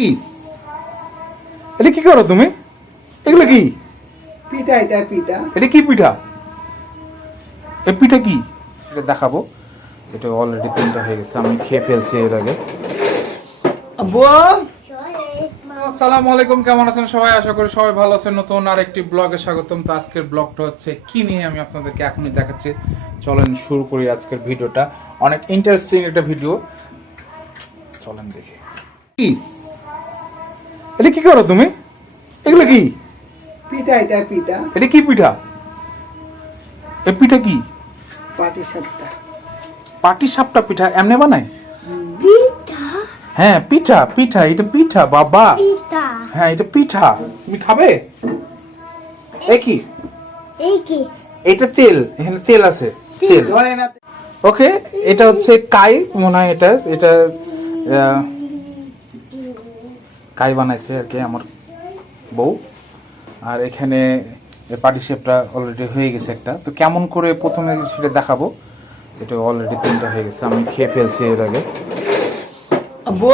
কি? এটা কি করো তুমি? এগুলো কি? পিঠা এটা পিঠা। এটা কি পিঠা? এ পিঠা কি? এটা দেখাবো। এটা অলরেডি তিনটা হয়ে গেছে। আমি খেয়ে ফেলছি এর আগে। আসসালামু আলাইকুম কেমন আছেন সবাই? আশা করি সবাই ভালো আছেন। নতুন আর একটি ব্লগে স্বাগতম। তো আজকের ব্লগটা হচ্ছে কি নিয়ে আমি আপনাদেরকে এখনই দেখাচ্ছি। চলেন শুরু করি আজকের ভিডিওটা। অনেক ইন্টারেস্টিং একটা ভিডিও। চলেন দেখি। কি? এটা কি করো তুমি? এগুলো কি? পিঠা এটা পিঠা। এটা কি পিঠা? এ পিঠা কি? পাটি সাপটা। পাটি সাপটা পিঠা এমনি বানায়? পিঠা? হ্যাঁ পিঠা পিঠা এটা পিঠা বাবা। পিঠা। হ্যাঁ এটা পিঠা। তুমি খাবে? এ কি? এটা তেল এখানে তেল আছে তেল। ধরে না ওকে এটা হচ্ছে কাই মনে হয় এটা এটা আহ, কাই বানাইছে আর কি আমার বউ। আর এখানে পার্টি শেপটা অলরেডি হয়ে গেছে একটা। তো কেমন করে প্রথমে সেটা দেখাবো? এটা অলরেডি তিনটা হয়ে গেছে আমি খেয়ে ফেলছি এর আগে। আব্বু!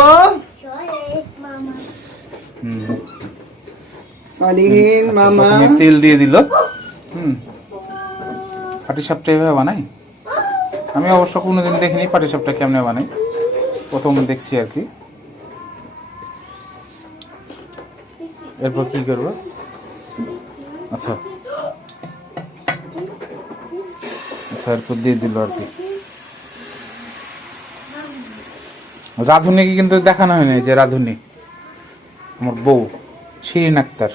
হুম সলিহীন আচ্ছা, তেল দিয়ে দিল। হুম। পাটি সাপটা এভাবে বানাই? আমি অবশ্য কোনোদিন দেখিনি পাটি সাপটা কেমনে বানাই। প্রথম দেখছি আর কি। এরপর কি করব? আচ্ছা। আচ্ছা এরপর দিয়ে দিল আর কি। রাধুনিকে কিন্তু দেখানো হয়নি যে রাধুনি আমার বউ শিরিন আক্তার।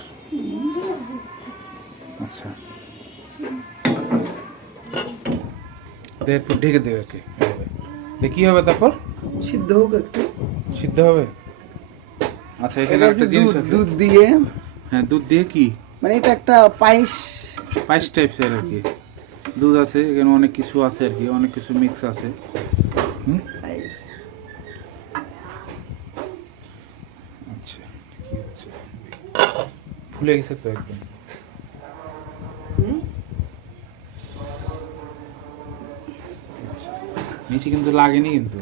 আচ্ছা। একটু ঢেকে দেবে কি। কি হবে তারপর? সিদ্ধ হোক একটু। সিদ্ধ হবে? আচ্ছা এখানে এটা একটা হচ্ছে জিনিস দুধ আছে। দুধ দিয়ে? হ্যাঁ দুধ দিয়ে কি? মানে এটা একটা পায়েস। পাইস টাইপসের আর কি। দুধ আছে এখানে অনেক কিছু আছে আর কি অনেক কিছু মিক্স আছে। হুম? পায়েস। আচ্ছা কি হচ্ছে? ফুলে গেছে তো একদম। আচ্ছা, নিচে কিন্তু লাগেনি কিন্তু।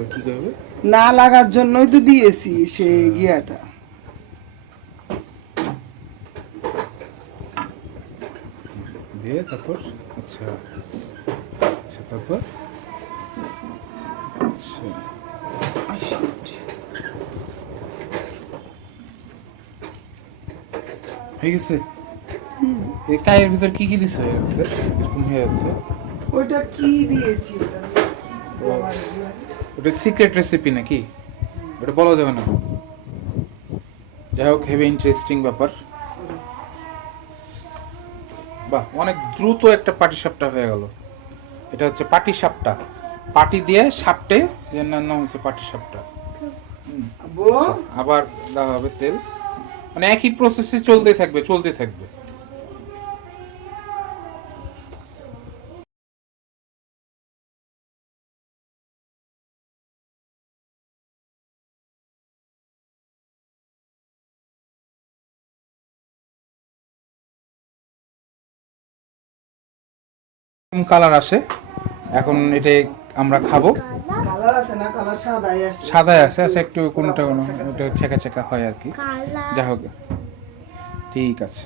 আচ্ছা এরপর কি করবে? না লাগার জন্যই তো দিয়েছি সে গিয়াটা। দিয়ে তারপর? আচ্ছা। আচ্ছা তারপর? আচ্ছা। হয়ে গেছে? এই কায়ের ভিতর কি কি দিছো? এর ভিতর এরকম হয়ে যাচ্ছে ওইটা কি দিয়েছি? ওটা ওটা সিক্রেট রেসিপি নাকি? ওটা বলা যাবে না। যাই হোক হেভি ইন্টারেস্টিং ব্যাপার। বাহ অনেক দ্রুত একটা পাটি সাপটা হয়ে গেল। এটা হচ্ছে পাটি সাপটা পাটি দিয়ে সাপটে এর নাম হচ্ছে পাটি সাপটা আব্বু আবার দেওয়া হবে তেল। মানে একই প্রসেসে চলতে থাকবে চলতে থাকবে। কালার আসে। এখন এটা আমরা খাব। কালার আছে সাদাই আছে সাদায় আছে আচ্ছা একটু কোনোটা কোনো ছেঁকা ছেঁকা হয় আর কি। কালা যা হোক। ঠিক আছে।